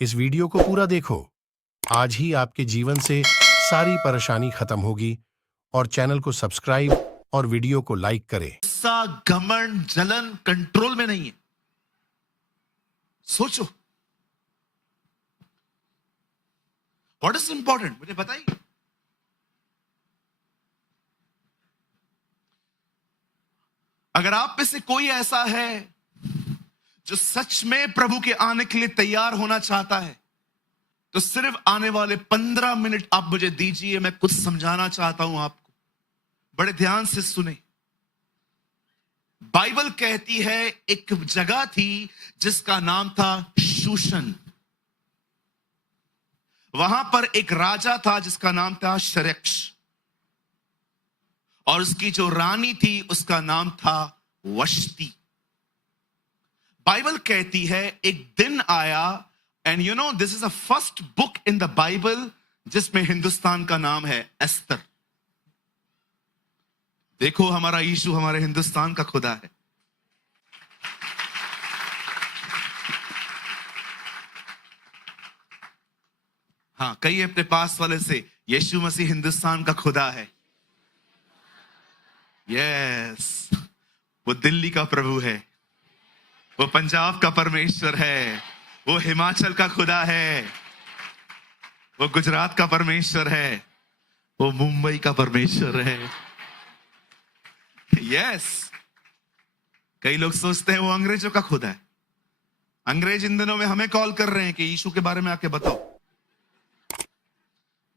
इस वीडियो को पूरा देखो। आज ही आपके जीवन से सारी परेशानी खत्म होगी और चैनल को सब्सक्राइब और वीडियो को लाइक करें। गुस्सा, घमंड, जलन कंट्रोल में नहीं है। सोचो, व्हाट इज इंपॉर्टेंट, मुझे बताइए। अगर आप में से कोई ऐसा है जो सच में प्रभु के आने के लिए तैयार होना चाहता है, तो सिर्फ आने वाले 15 मिनट आप मुझे दीजिए। मैं कुछ समझाना चाहता हूं आपको, बड़े ध्यान से सुने। बाइबल कहती है एक जगह थी जिसका नाम था शूशन। वहां पर एक राजा था जिसका नाम था शरेक्स, और उसकी जो रानी थी उसका नाम था वश्ती। बाइबल कहती है एक दिन आया, and you know this is the first book in the Bible जिसमें हिंदुस्तान का नाम है एस्तर। देखो, हमारा यीशु हमारे हिंदुस्तान का खुदा है। हाँ, कई अपने पास वाले से, यीशु मसीह हिंदुस्तान का खुदा है। यस, वो दिल्ली का प्रभु है, वो पंजाब का परमेश्वर है, वो हिमाचल का खुदा है, वो गुजरात का परमेश्वर है, वो मुंबई का परमेश्वर है। यस, कई लोग सोचते हैं वो अंग्रेजों का खुदा है। अंग्रेज इन दिनों में हमें कॉल कर रहे हैं कि यीशु के बारे में आके बताओ।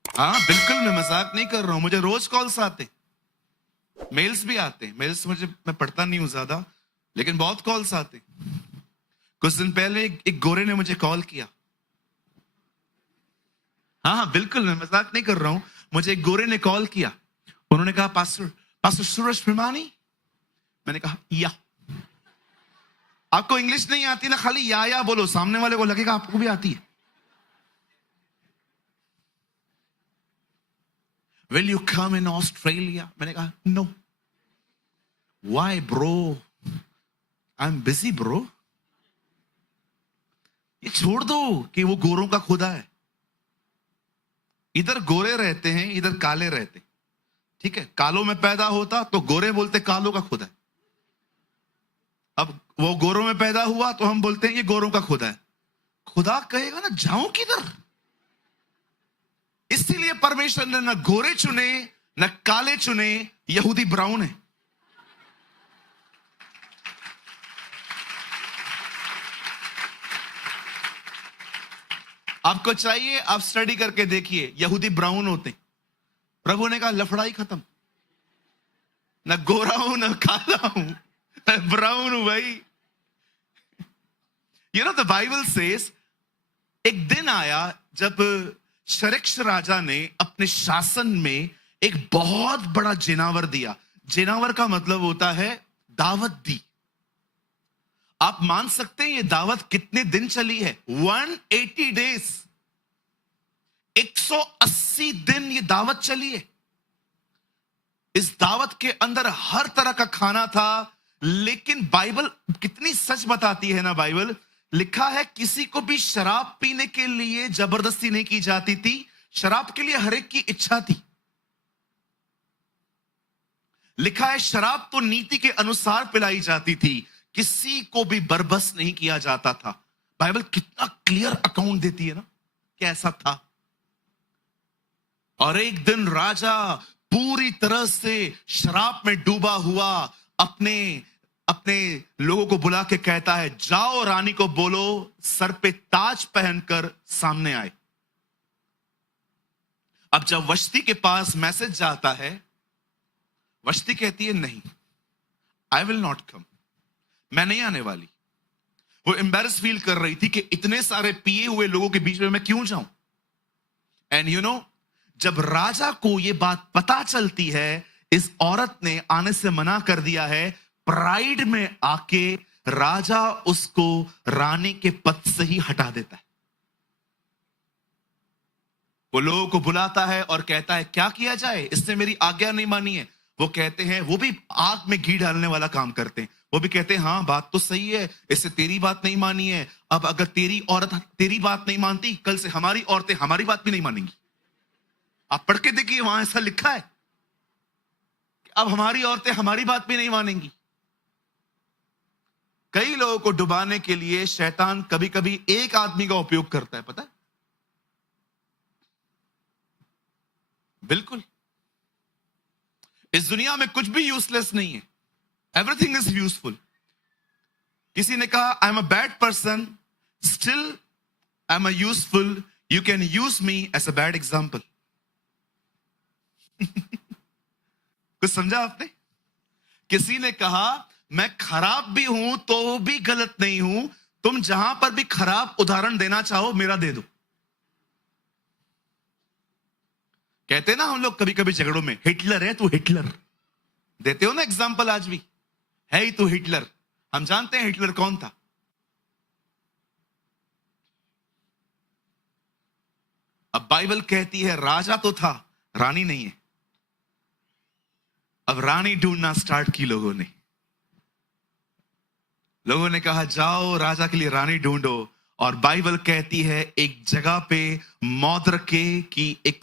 हाँ बिल्कुल, मैं मजाक नहीं कर रहा हूं, मुझे रोज कॉल्स आते, मेल्स भी आते। मेल्स मैं पढ़ता नहीं हूं ज्यादा, लेकिन बहुत कॉल्स आते। कुछ दिन पहले एक गोरे ने मुझे कॉल किया। हाँ बिल्कुल, मैं मजाक नहीं कर रहा हूं, मुझे एक गोरे ने कॉल किया। उन्होंने कहा, पास्टर सूरज प्रेमानी। मैंने कहा या। आपको इंग्लिश नहीं आती ना, खाली या बोलो, सामने वाले को लगेगा आपको भी आती है। Will you come in Australia? मैंने कहा no. Why bro? I'm busy bro. ये छोड़ दो कि वो गोरों का खुदा है। इधर गोरे रहते हैं, इधर काले रहते, ठीक है। कालों में पैदा होता तो गोरे बोलते कालों का खुदा है। अब वो गोरों में पैदा हुआ तो हम बोलते हैं ये गोरों का खुदा है। खुदा कहेगा ना जाऊं किधर। इसीलिए परमेश्वर ने न गोरे चुने न काले चुने, यहूदी ब्राउन है। आपको चाहिए, आप स्टडी करके देखिए, यहूदी ब्राउन होते। प्रभु ने कहा लफड़ाई खत्म, न गोरा हूं न काला हूं, मैं ब्राउन हूं भाई। You know the Bible says एक दिन आया जब शरेक्स राजा ने अपने शासन में एक बहुत बड़ा जिनावर दिया। जिनावर का मतलब होता है दावत दी। आप मान सकते हैं ये दावत कितने दिन चली है? 180 डेज, 180 दिन ये दावत चली है। इस दावत के अंदर हर तरह का खाना था, लेकिन बाइबल कितनी सच बताती है ना। बाइबल लिखा है किसी को भी शराब पीने के लिए जबरदस्ती नहीं की जाती थी। शराब के लिए हर एक की इच्छा थी। लिखा है शराब तो नीति के अनुसार पिलाई जाती थी, किसी को भी बरबस नहीं किया जाता था। बाइबल कितना क्लियर अकाउंट देती है ना कि ऐसा था। और एक दिन राजा पूरी तरह से शराब में डूबा हुआ अपने लोगों को बुला के कहता है, जाओ रानी को बोलो सर पे ताज पहनकर सामने आए। अब जब वश्ती के पास मैसेज जाता है, वश्ती कहती है नहीं, आई विल नॉट कम, मैं नहीं आने वाली। वो एम्बैरस फील कर रही थी कि इतने सारे पिए हुए लोगों के बीच में मैं क्यों जाऊं। एंड यू नो, जब राजा को यह बात पता चलती है इस औरत ने आने से मना कर दिया है, प्राइड में आके राजा उसको रानी के पद से ही हटा देता है। वो लोगों को बुलाता है और कहता है क्या किया जाए, इसने मेरी आज्ञा नहीं मानी है। वो कहते हैं, वो भी आग में घी डालने वाला काम करते हैं, वो भी कहते हैं हाँ बात तो सही है, इससे तेरी बात नहीं मानी है, अब अगर तेरी औरत तेरी बात नहीं मानती, कल से हमारी औरतें हमारी बात भी नहीं मानेंगी। आप पढ़ के देखिए, वहां ऐसा लिखा है कि अब हमारी औरतें हमारी बात भी नहीं मानेंगी। कई लोगों को डुबाने के लिए शैतान कभी कभी एक आदमी का उपयोग करता है, पता है? बिल्कुल। इस दुनिया में कुछ भी यूजलेस नहीं है, एवरीथिंग इज यूजफुल। किसी ने कहा I am a bad person, still I am a useful, you can use me as a bad example. कुछ समझा आपने? किसी ने कहा मैं खराब भी हूं तो भी गलत नहीं हूं, तुम जहां पर भी खराब उदाहरण देना चाहो मेरा दे दो। कहते ना हम लोग कभी कभी झगड़ों में, हिटलर है तू, हिटलर देते हो ना एग्जाम्पल, आज भी है ही तू हिटलर। हम जानते हैं हिटलर कौन था। अब बाइबल कहती है राजा तो था, रानी नहीं है। अब रानी ढूंढना स्टार्ट की लोगों ने। लोगों ने कहा जाओ राजा के लिए रानी ढूंढो, और बाइबल कहती है एक जगह पे मौद्रके की एक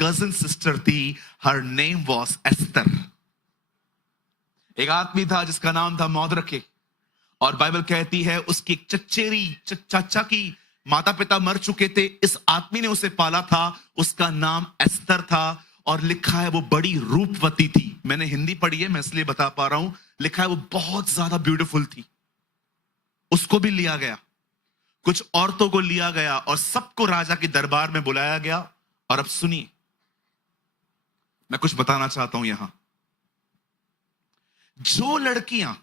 कजन सिस्टर थी, हर नेम वॉज एस्तर। एक आदमी था जिसका नाम था मौद्रके, और बाइबल कहती है उसकी एक चचेरी चाचा की माता पिता मर चुके थे, इस आदमी ने उसे पाला था, उसका नाम एस्तर था। और लिखा है वो बड़ी रूपवती थी। मैंने हिंदी पढ़ी है, मैं इसलिए बता पा रहा हूं। लिखा है वो बहुत ज्यादा ब्यूटीफुल थी। उसको भी लिया गया, कुछ औरतों को लिया गया, और सबको राजा के दरबार में बुलाया गया। और अब सुनिए, मैं कुछ बताना चाहता हूं यहां। जो लड़कियां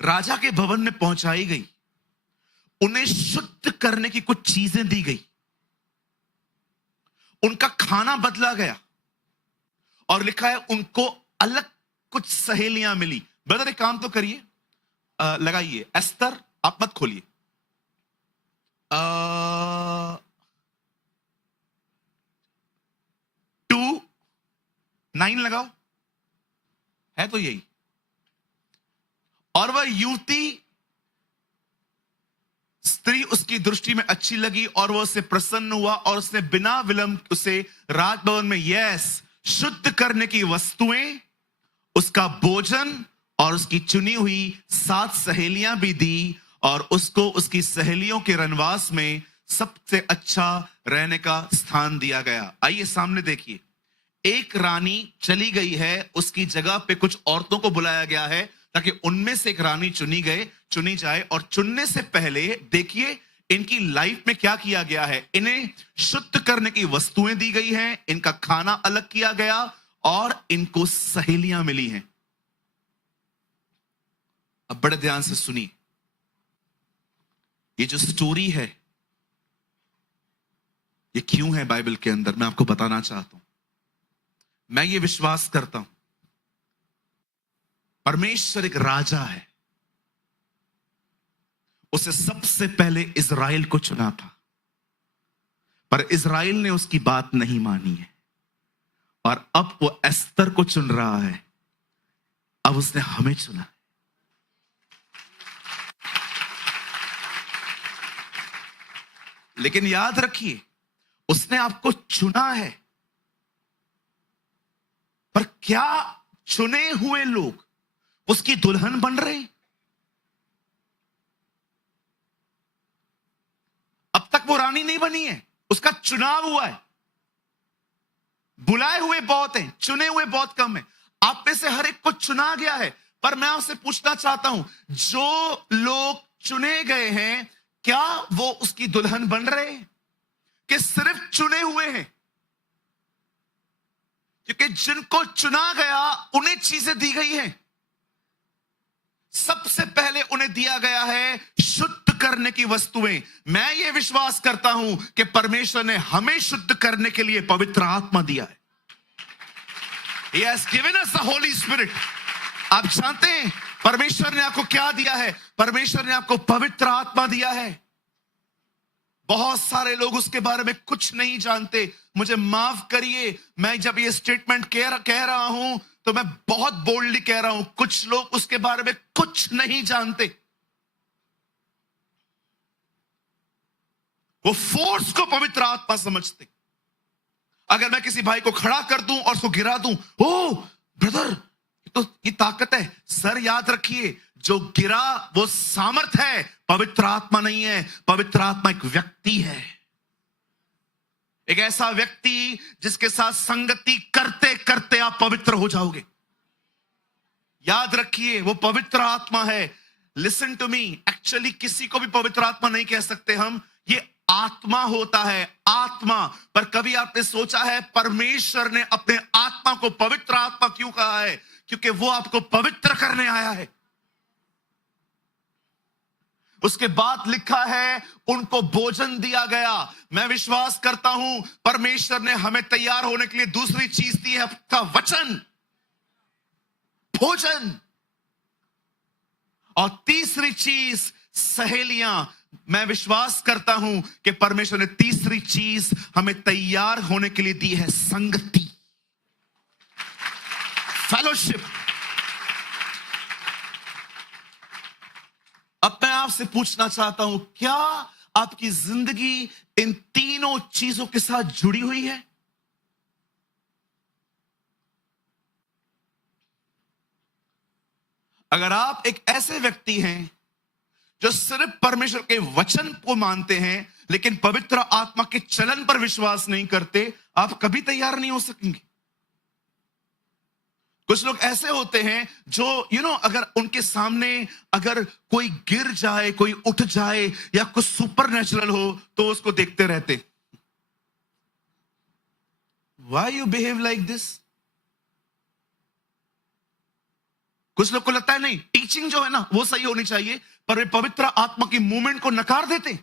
राजा के भवन में पहुंचाई गई, उन्हें शुद्ध करने की कुछ चीजें दी गई, उनका खाना बदला गया, और लिखा है उनको अलग कुछ सहेलियां मिली। ब्रदर एक काम तो करिए, लगाइए एस्तर, आप मत खोलिए, 2:9 लगाओ, है तो यही। और वह युवती स्त्री उसकी दृष्टि में अच्छी लगी, और वह उससे प्रसन्न हुआ, और उसने बिना विलंब उसे राजभवन में शुद्ध करने की वस्तुएं, उसका भोजन और उसकी चुनी हुई 7 सहेलियां भी दी, और उसको उसकी सहेलियों के रनवास में सबसे अच्छा रहने का स्थान दिया गया। आइए सामने देखिए, एक रानी चली गई है, उसकी जगह पे कुछ औरतों को बुलाया गया है ताकि उनमें से एक रानी चुनी जाए। और चुनने से पहले देखिए इनकी लाइफ में क्या किया गया है। इन्हें शुद्ध करने की वस्तुएं दी गई हैं, इनका खाना अलग किया गया, और इनको सहेलियां मिली हैं। अब बड़े ध्यान से सुनिए, ये जो स्टोरी है ये क्यों है बाइबल के अंदर, मैं आपको बताना चाहता हूं। मैं ये विश्वास करता हूं परमेश्वर एक राजा है, उसे सबसे पहले इज़राइल को चुना था, पर इज़राइल ने उसकी बात नहीं मानी है, और अब वो एस्तर को चुन रहा है। अब उसने हमें चुना। लेकिन याद रखिए, उसने आपको चुना है, पर क्या चुने हुए लोग उसकी दुल्हन बन रहे हैं? अब तक वो रानी नहीं बनी है, उसका चुनाव हुआ है। बुलाए हुए बहुत हैं, चुने हुए बहुत कम हैं। आप में से हर एक को चुना गया है, पर मैं आपसे पूछना चाहता हूं, जो लोग चुने गए हैं क्या वो उसकी दुल्हन बन रहे हैं, कि सिर्फ चुने हुए हैं? क्योंकि जिनको चुना गया उन्हें चीजें दी गई हैं। सबसे पहले उन्हें दिया गया है शुद्ध करने की वस्तुएं। मैं ये विश्वास करता हूं कि परमेश्वर ने हमें शुद्ध करने के लिए पवित्र आत्मा दिया है। He has given us the Holy Spirit। आप जानते हैं परमेश्वर ने आपको क्या दिया है? परमेश्वर ने आपको पवित्र आत्मा दिया है। बहुत सारे लोग उसके बारे में कुछ नहीं जानते। मुझे माफ करिए, मैं जब ये स्टेटमेंट कह रहा हूं तो मैं बहुत बोल्डली कह रहा हूं, कुछ लोग उसके बारे में कुछ नहीं जानते। वो फोर्स को पवित्र आत्मा समझते। अगर मैं किसी भाई को खड़ा कर दूं और उसको गिरा दूं, ओ ब्रदर तो ये ताकत है। सर याद रखिए, जो गिरा वो सामर्थ है, पवित्र आत्मा नहीं है। पवित्र आत्मा एक व्यक्ति है, एक ऐसा व्यक्ति जिसके साथ संगति करते करते आप पवित्र हो जाओगे। याद रखिए, वो पवित्र आत्मा है। लिसन टू मी, एक्चुअली किसी को भी पवित्र आत्मा नहीं कह सकते हम, ये आत्मा होता है, आत्मा। पर कभी आपने सोचा है परमेश्वर ने अपने आत्मा को पवित्र आत्मा क्यों कहा है? क्योंकि वो आपको पवित्र करने आया है। उसके बाद लिखा है उनको भोजन दिया गया। मैं विश्वास करता हूं परमेश्वर ने हमें तैयार होने के लिए दूसरी चीज दी है, आपका वचन, भोजन। और तीसरी चीज सहेलियां। मैं विश्वास करता हूं कि परमेश्वर ने तीसरी चीज हमें तैयार होने के लिए दी है, संगति, फेलोशिप। अब मैं आपसे पूछना चाहता हूं, क्या आपकी जिंदगी इन तीनों चीजों के साथ जुड़ी हुई है? अगर आप एक ऐसे व्यक्ति हैं जो सिर्फ परमेश्वर के वचन को मानते हैं लेकिन पवित्र आत्मा के चलन पर विश्वास नहीं करते, आप कभी तैयार नहीं हो सकेंगे। कुछ लोग ऐसे होते हैं जो अगर उनके सामने अगर कोई गिर जाए, कोई उठ जाए या कुछ सुपर नेचुरल हो तो उसको देखते रहते। Why you behave like this? कुछ लोग को लगता है नहीं, टीचिंग जो है ना वो सही होनी चाहिए, पर वे पवित्र आत्मा की मूवमेंट को नकार देते।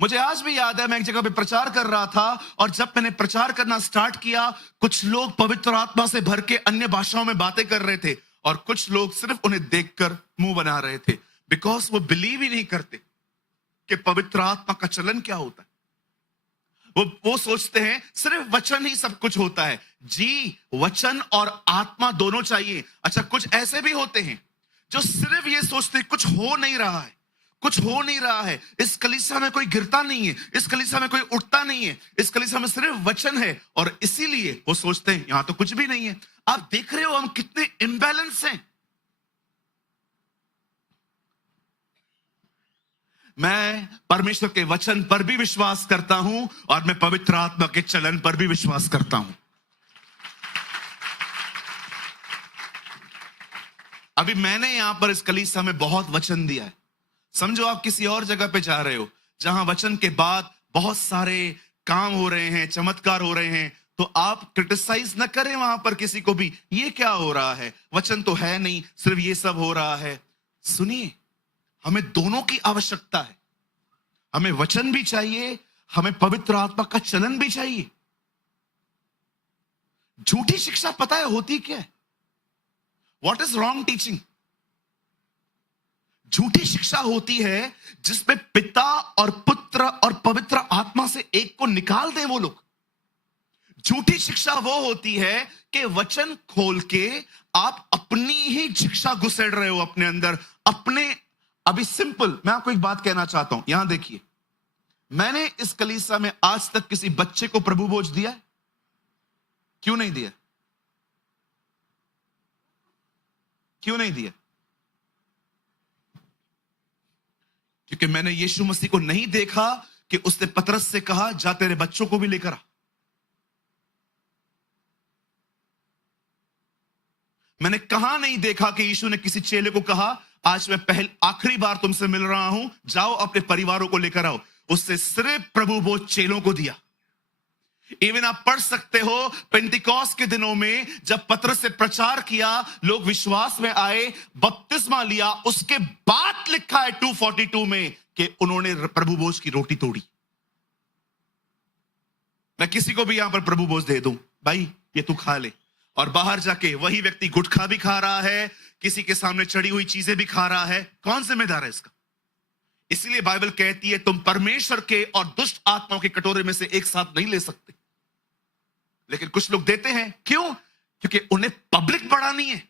मुझे आज भी याद है, मैं एक जगह पे प्रचार कर रहा था और जब मैंने प्रचार करना स्टार्ट किया, कुछ लोग पवित्र आत्मा से भर के अन्य भाषाओं में बातें कर रहे थे और कुछ लोग सिर्फ उन्हें देखकर मुंह बना रहे थे, बिकॉज वो बिलीव ही नहीं करते कि पवित्र आत्मा का चलन क्या होता है। वो सोचते हैं सिर्फ वचन ही सब कुछ होता है। जी, वचन और आत्मा दोनों चाहिए। अच्छा, कुछ ऐसे भी होते हैं जो सिर्फ ये सोचते हैं कुछ हो नहीं रहा है, कुछ हो नहीं रहा है, इस कलीसिया में कोई गिरता नहीं है, इस कलीसिया में कोई उठता नहीं है, इस कलीसिया में सिर्फ वचन है और इसीलिए वो सोचते हैं यहां तो कुछ भी नहीं है। आप देख रहे हो हम कितने इम्बैलेंस हैं। मैं परमेश्वर के वचन पर भी विश्वास करता हूं और मैं पवित्र आत्मा के चलन पर भी विश्वास करता हूं। अभी मैंने यहां पर इस कलीसिया में बहुत वचन दिया है। समझो आप किसी और जगह पे जा रहे हो जहां वचन के बाद बहुत सारे काम हो रहे हैं, चमत्कार हो रहे हैं, तो आप क्रिटिसाइज न करें वहां पर किसी को भी, ये क्या हो रहा है, वचन तो है नहीं, सिर्फ ये सब हो रहा है। सुनिए, हमें दोनों की आवश्यकता है। हमें वचन भी चाहिए, हमें पवित्र आत्मा का चलन भी चाहिए। झूठी शिक्षा पता है होती क्या है? What is wrong teaching? झूठी शिक्षा होती है जिसमें पिता और पुत्र और पवित्र आत्मा से एक को निकाल दें वो लोग। झूठी शिक्षा वो होती है कि वचन खोल के आप अपनी ही शिक्षा घुसेड़ रहे हो अपने अंदर, अपने। अभी सिंपल मैं आपको एक बात कहना चाहता हूं, यहां देखिए, मैंने इस कलीसिया में आज तक किसी बच्चे को प्रभु भोज दिया है? क्यों नहीं दिया? क्यों नहीं दिया? क्योंकि मैंने यीशु मसीह को नहीं देखा कि उसने पतरस से कहा जा तेरे बच्चों को भी लेकर आ। मैंने कहां नहीं देखा कि यीशु ने किसी चेले को कहा आज मैं आखिरी बार तुमसे मिल रहा हूं, जाओ अपने परिवारों को लेकर आओ। उससे सिर्फ प्रभु भोज चेलों को दिया। इवन आप पढ़ सकते हो पेंटिकॉस्ट के दिनों में जब पतरस से प्रचार किया, लोग विश्वास में आए, बपतिस्मा लिया, उसके बाद लिखा है 242 में कि उन्होंने प्रभु भोज की रोटी तोड़ी। मैं किसी को भी यहां पर प्रभु भोज दे दूं, भाई ये तू खा ले, और बाहर जाके वही व्यक्ति गुटखा भी खा रहा है, किसी के सामने चढ़ी हुई चीजें भी खा रहा है, कौन जिम्मेदार है इसका? इसलिए बाइबल कहती है तुम परमेश्वर के और दुष्ट आत्माओं के कटोरे में से एक साथ नहीं ले सकते। लेकिन कुछ लोग देते हैं, क्यों? क्योंकि उन्हें पब्लिक बढ़ानी है।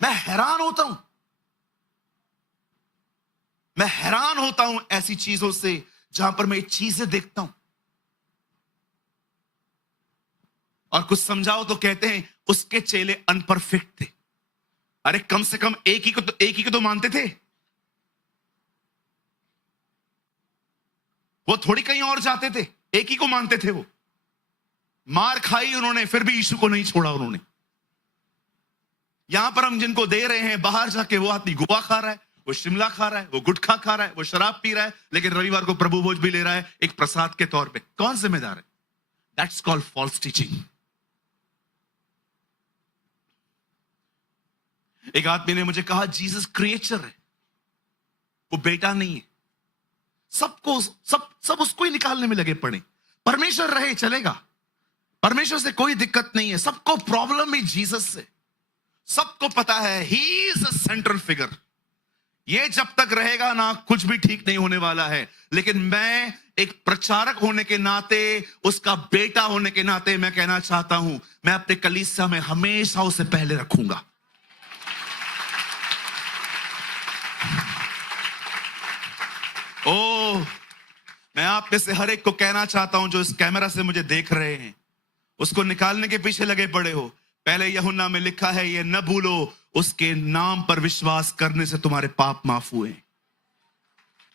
मैं हैरान होता हूं, मैं हैरान होता हूं ऐसी चीजों से जहां पर मैं ये चीजें देखता हूं, और कुछ समझाओ तो कहते हैं उसके चेले अनपरफेक्ट थे। अरे कम से कम एक ही को तो मानते थे, वो थोड़ी कहीं और जाते थे, एक ही को मानते थे। वो मार खाई उन्होंने, फिर भी यीशु को नहीं छोड़ा उन्होंने। यहां पर हम जिनको दे रहे हैं, बाहर जाके वो आदमी गोवा खा रहा है, वो शिमला खा रहा है, वो गुटखा खा रहा है, वो शराब पी रहा है, लेकिन रविवार को प्रभु भोज भी ले रहा है एक प्रसाद के तौर पे। कौन जिम्मेदार है? That's called false teaching. एक आदमी ने मुझे कहा जीसस क्रिएचर है, वो बेटा नहीं है। सबको सब उसको ही निकालने में लगे पड़े। परमेश्वर रहे चलेगा, परमेश्वर से कोई दिक्कत नहीं है, सबको प्रॉब्लम ही जीसस से। सबको पता है he is a central figure. ये जब तक रहेगा ना, कुछ भी ठीक नहीं होने वाला है। लेकिन मैं एक प्रचारक होने के नाते, उसका बेटा होने के नाते मैं कहना चाहता हूं, मैं अपने कलीसिया में हमेशा उसे पहले रखूंगा। ओ, मैं आप में से हर एक को कहना चाहता हूं जो इस कैमरा से मुझे देख रहे हैं, उसको निकालने के पीछे लगे पड़े हो। पहले यूहन्ना में लिखा है, ये न भूलो उसके नाम पर विश्वास करने से तुम्हारे पाप माफ हुए।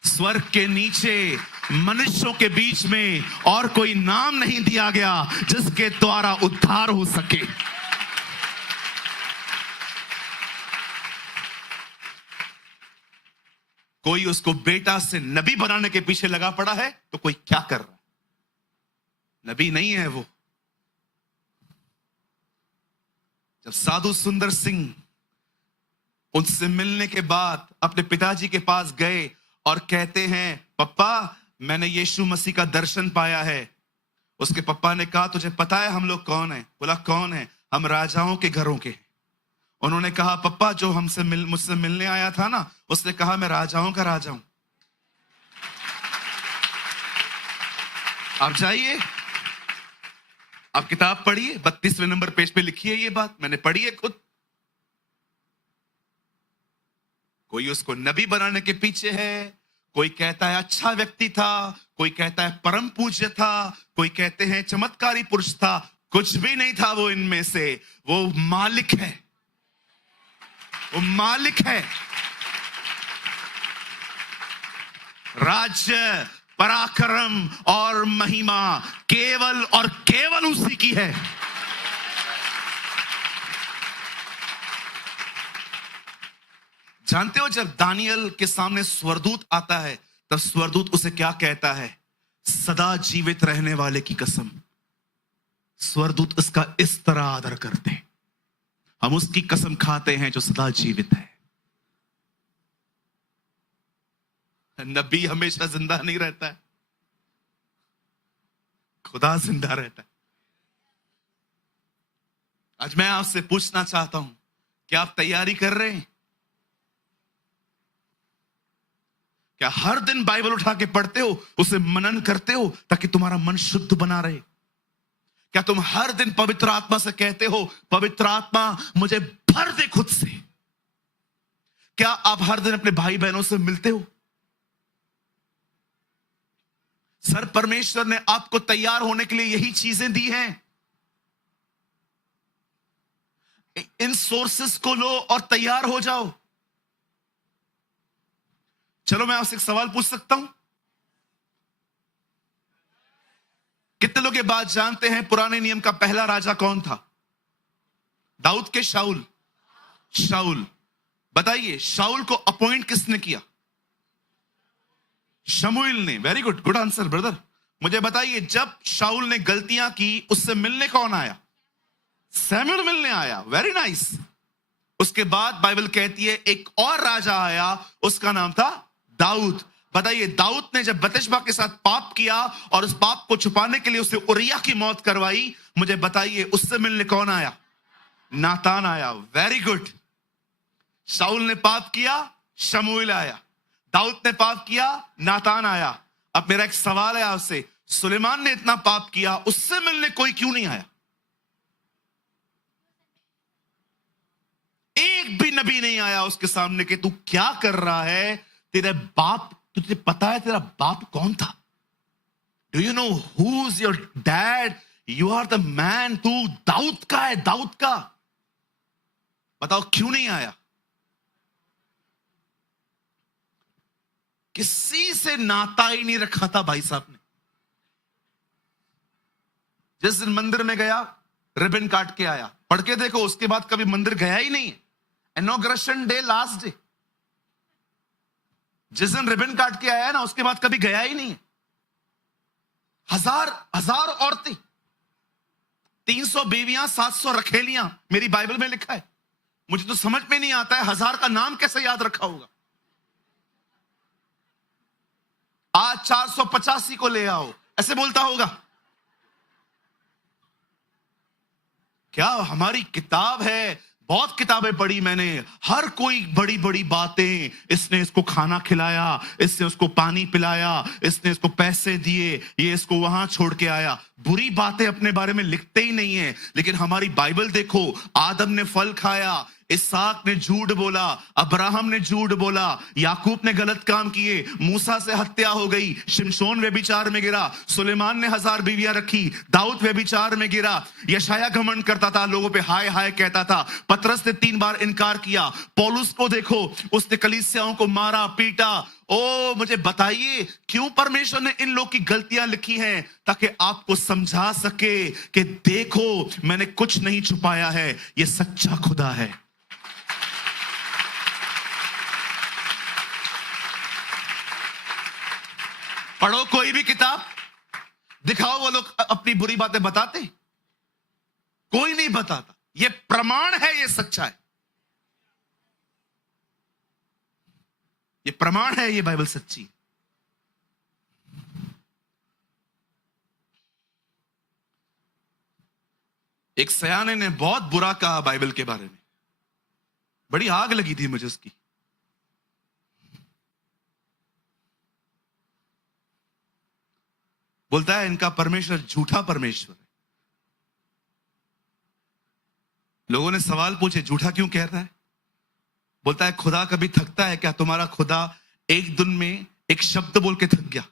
स्वर्ग के नीचे मनुष्यों के बीच में और कोई नाम नहीं दिया गया जिसके द्वारा उद्धार हो सके। कोई उसको बेटा से नबी बनाने के पीछे लगा पड़ा है, तो कोई क्या कर रहा है? नबी नहीं है वो। जब साधु सुंदर सिंह उनसे मिलने के बाद अपने पिताजी के पास गए और कहते हैं, पप्पा मैंने यीशु मसीह का दर्शन पाया है। उसके पप्पा ने कहा, तुझे पता है हम लोग कौन है? बोला कौन है? हम राजाओं के घरों के। उन्होंने कहा, पप्पा जो मुझसे मिलने आया था ना, उसने कहा मैं राजाओं का राजा हूं। आप जाइए, आप किताब पढ़िए, 32वें नंबर पेज पे लिखी है ये बात, मैंने पढ़ी है खुद। कोई उसको नबी बनाने के पीछे है, कोई कहता है अच्छा व्यक्ति था, कोई कहता है परम पूज्य था, कोई कहते हैं चमत्कारी पुरुष था। कुछ भी नहीं था वो इनमें से। वो मालिक है, वो मालिक है। राज्य, पराक्रम और महिमा केवल और केवल उसी की है। जानते हो, जब दानियल के सामने स्वर्गदूत आता है, तब स्वर्गदूत उसे क्या कहता है? सदा जीवित रहने वाले की कसम। स्वर्गदूत इसका इस तरह आदर करते हैं। हम उसकी कसम खाते हैं जो सदा जीवित है। नबी हमेशा जिंदा नहीं रहता है, खुदा जिंदा रहता है। आज मैं आपसे पूछना चाहता हूं, क्या आप तैयारी कर रहे हैं? क्या हर दिन बाइबल उठा के पढ़ते हो, उसे मनन करते हो ताकि तुम्हारा मन शुद्ध बना रहे? क्या तुम हर दिन पवित्र आत्मा से कहते हो, पवित्र आत्मा मुझे भर दे खुद से? क्या आप हर दिन अपने भाई बहनों से मिलते हो? सर, परमेश्वर ने आपको तैयार होने के लिए यही चीजें दी हैं। इन सोर्सेस को लो और तैयार हो जाओ। चलो मैं आपसे एक सवाल पूछ सकता हूं? कितने लोग ये बात जानते हैं, पुराने नियम का पहला राजा कौन था? दाऊद के शाऊल। शाऊल, बताइए शाऊल को अपॉइंट किसने किया? शमूएल ने। Very good, good answer brother. मुझे बताइए, जब शाऊल ने गलतियां की, उससे मिलने कौन आया? सैमुएल मिलने आया। Very nice. उसके बाद बाइबल कहती है एक और राजा आया, उसका नाम था दाऊद। बताइए, दाऊद ने जब बतशबा के साथ पाप किया और उस पाप को छुपाने के लिए उसे उरिया की मौत करवाई, मुझे बताइए उससे मिलने कौन आया? नातान आया। Very good. शाऊल ने पाप किया, शमूएल आया। दाऊद ने पाप किया, नातान आया। अब मेरा एक सवाल है आपसे, सुलेमान ने इतना पाप किया, उससे मिलने कोई क्यों नहीं आया? एक भी नबी नहीं आया उसके सामने कि तू क्या कर रहा है, तेरे बाप, तुझे पता है तेरा बाप कौन था? Do you know who is your dad? You are the man, तू दाऊद का है, दाऊद का। बताओ क्यों नहीं आया? किसी से नाता ही नहीं रखा था भाई साहब ने। जिस दिन मंदिर में गया, रिबन काट के आया, पढ़ के देखो, उसके बाद कभी मंदिर गया ही नहीं है। इनॉग्रेशन डे, लास्ट डे, जिस दिन रिबन काट के आया ना, उसके बाद कभी गया ही नहीं है। हजार हजार औरतें, 300 बीवियां, 700 रखेलियां, मेरी बाइबल में लिखा है। मुझे तो समझ में नहीं आता है, 1000 का नाम कैसे याद रखा होगा। आज 485 को ले आओ, ऐसे बोलता होगा क्या? हमारी किताब है, बहुत किताबें पढ़ी मैंने, हर कोई बड़ी बड़ी बातें, इसने इसको खाना खिलाया, इसने उसको पानी पिलाया, इसने इसको पैसे दिए, ये इसको वहां छोड़ के आया। बुरी बातें अपने बारे में लिखते ही नहीं है। लेकिन हमारी बाइबल देखो, आदम ने फल खाया, इसहाक ने झूठ बोला, अब्राहम ने झूठ बोला, याकूब ने गलत काम किए, मूसा से हत्या हो गई, शिमशोन व्यभिचार में गिरा, सुलेमान ने 1000 बीवियां रखी, दाऊद व्यभिचार में गिरा, यशाया घमंड करता था, लोगों पे हाय हाय कहता था, पतरस ने 3 बार इनकार किया, पौलुस को देखो, उसने कलीसियाओं को मारा पीटा। ओ मुझे बताइए, क्यों परमेश्वर ने इन लोग की गलतियां लिखी हैं? ताकि आपको समझा सके कि देखो, मैंने कुछ नहीं छुपाया है, ये सच्चा खुदा है। पढ़ो कोई भी किताब, दिखाओ वो लोग अपनी बुरी बातें बताते? कोई नहीं बताता। ये प्रमाण है, ये सच्चा है, ये प्रमाण है, ये बाइबल सच्ची है। एक सयाने ने बहुत बुरा कहा बाइबल के बारे में, बड़ी आग लगी थी मुझे उसकी। बोलता है इनका परमेश्वर झूठा परमेश्वर है। लोगों ने सवाल पूछे, झूठा क्यों कह रहा है? बोलता है खुदा कभी थकता है क्या? तुम्हारा खुदा एक दिन में एक शब्द बोल के थक गया।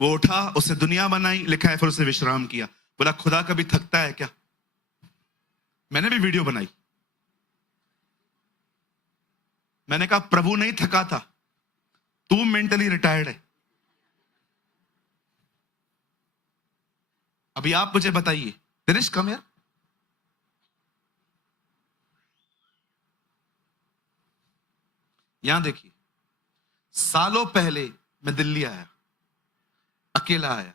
वो उठा, उसे दुनिया बनाई, लिखा है, फिर उसे विश्राम किया। बोला खुदा कभी थकता है क्या? मैंने भी वीडियो बनाई, मैंने कहा प्रभु नहीं थका था, तू मेंटली रिटायर्ड है। अभी आप मुझे बताइए, दिनेश कम यार, यहां देखिए, सालों पहले मैं दिल्ली आया, अकेला आया,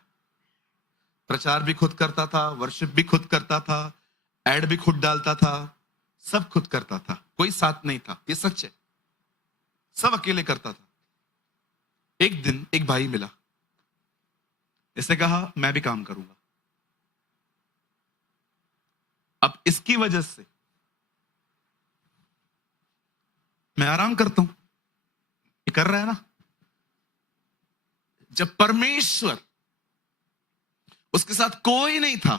प्रचार भी खुद करता था, वर्शिप भी खुद करता था, एड भी खुद डालता था, सब खुद करता था, कोई साथ नहीं था, ये सच है, सब अकेले करता था। एक दिन एक भाई मिला, इसने कहा मैं भी काम करूंगा। अब इसकी वजह से मैं आराम करता हूं, ये कर रहा है ना। जब परमेश्वर, उसके साथ कोई नहीं था,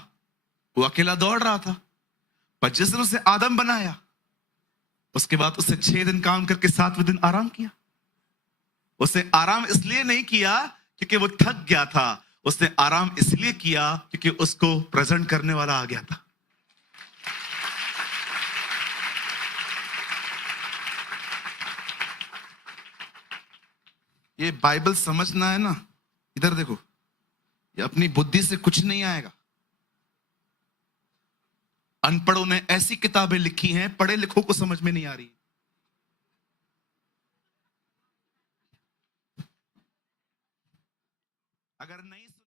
वो अकेला दौड़ रहा था, पर जिस दिन उसे आदम बनाया, उसके बाद उसे 6 दिन काम करके 7वें दिन आराम किया। उसे आराम इसलिए नहीं किया क्योंकि वो थक गया था, उसने आराम इसलिए किया क्योंकि उसको प्रेजेंट करने वाला आ गया था। ये बाइबल समझना है ना, इधर देखो, ये अपनी बुद्धि से कुछ नहीं आएगा। अनपढ़ों ने ऐसी किताबें लिखी हैं, पढ़े लिखों को समझ में नहीं आ रही। अगर नहीं